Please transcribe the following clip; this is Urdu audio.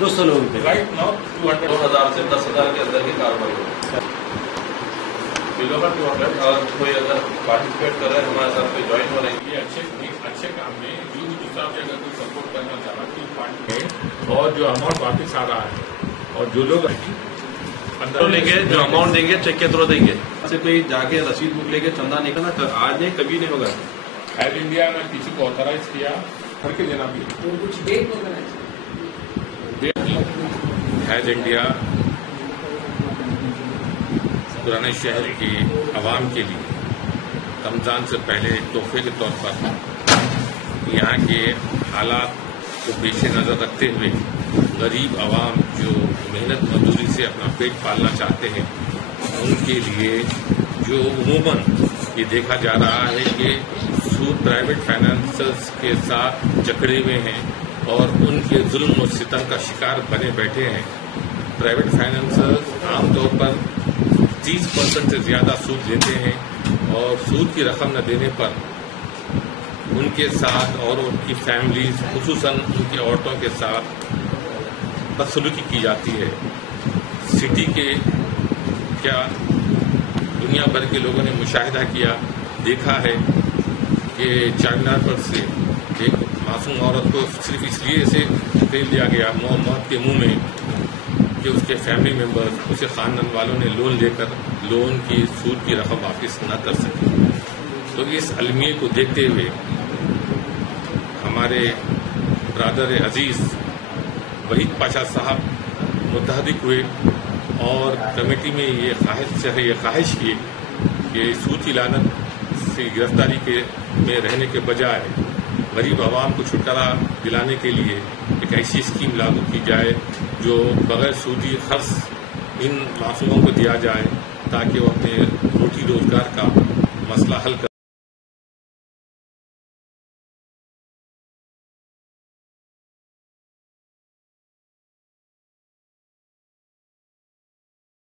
200 لوگوں پہ رائٹ ناؤ 2000 سے 10,000 کے اندر کی کاروائی ہوگی بلو کا 200. اور کوئی اگر پارٹیسپیٹ کر رہے ہیں ہمارے ساتھ کوئی جوائن ہو رہے ہیں. یہ اچھے کام میں یوز حساب سے اگر کوئی سپورٹ کرنا چاہ رہا ہے پارٹی ہے اور جو اماؤنٹ واپس آ رہا ہے اور جو لوگ لیں گے جو اماؤنٹ دیں گے چیک کے تھرو دیں گے. سے کوئی جا کے رسید بک لے کے چندہ نہیں کرنا. آج نہیں کبھی نہیں ہوگا. ہیڈ انڈیا نے کسی کو آتھرائز کیا کر کے دینا بھی کچھ ڈیٹ وغیرہ ہیڈ انڈیا پرانے شہر کی عوام کے لیے رمضان سے پہلے ایک تحفے کے طور پر یہاں کے حالات کو پیش نظر رکھتے ہوئے غریب عوام جو محنت مزدوری سے اپنا پیٹ پالنا چاہتے ہیں ان کے لیے جو عموماً یہ دیکھا جا رہا ہے کہ سود پرائیویٹ فائنانسرز کے ساتھ جکڑے ہوئے ہیں اور ان کے ظلم و ستم کا شکار بنے بیٹھے ہیں. پرائیویٹ فائنانسرز عام طور پر 30% سے زیادہ سود لیتے ہیں اور سود کی رقم نہ دینے پر ان کے ساتھ اور ان کی فیملیز خصوصاً ان کی عورتوں کے ساتھ بدسلوکی کی جاتی ہے. سٹی کے کیا دنیا بھر کے لوگوں نے مشاہدہ کیا دیکھا ہے کہ چارمینار پر سے ایک معصوم عورت کو صرف اس لیے سے خرید لیا گیا موت کے منہ میں کہ اس کے فیملی ممبرز اسے خاندان والوں نے لون لے کر لون کی سود کی رقم واپس نہ کر سکے. تو اس المیے کو دیکھتے ہوئے ہمارے برادر عزیز وحید پاشا صاحب متحرک ہوئے اور کمیٹی میں یہ خواہش کی کہ سود کی لعنت سے گرفتاری میں رہنے کے بجائے غریب عوام کو چھٹکارا دلانے کے لیے ایک ایسی اسکیم لاگو کی جائے جو بغیر سودی قرض ان معصوموں کو دیا جائے تاکہ وہ اپنے روٹی روزگار کا مسئلہ حل کر